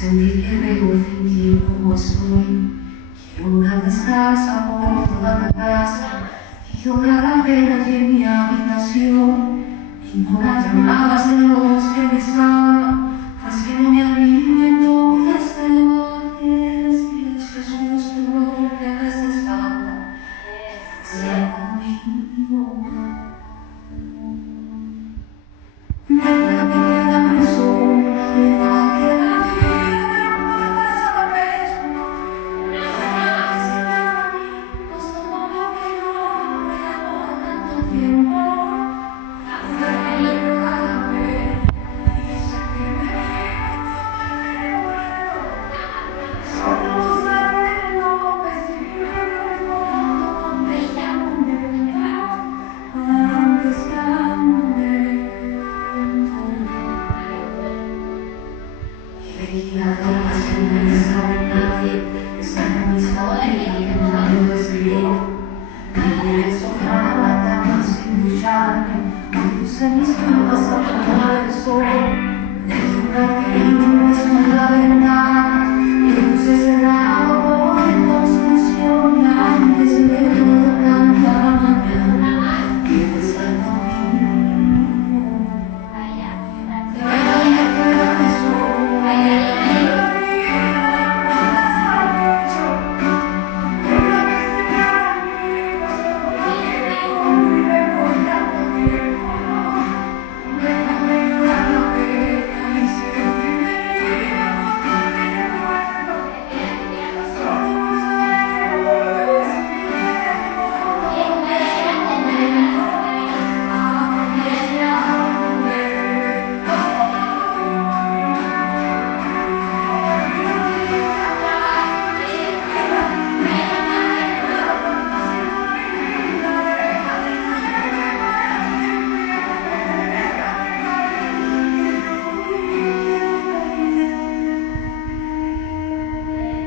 Sentir que debo fingir como soy. Quiero una descansa por toda la casa y llorar la pena de mi habitación. Ignorar llamadas de los que me escapan, pues que no me alivien donde estés. Y es justo lo que a veces falta, ser conmigo. Dame sombra de cualquier día, no pesa la pena. Se mis culpas a tomar el sol, dejo que no es la verdad, y luces en la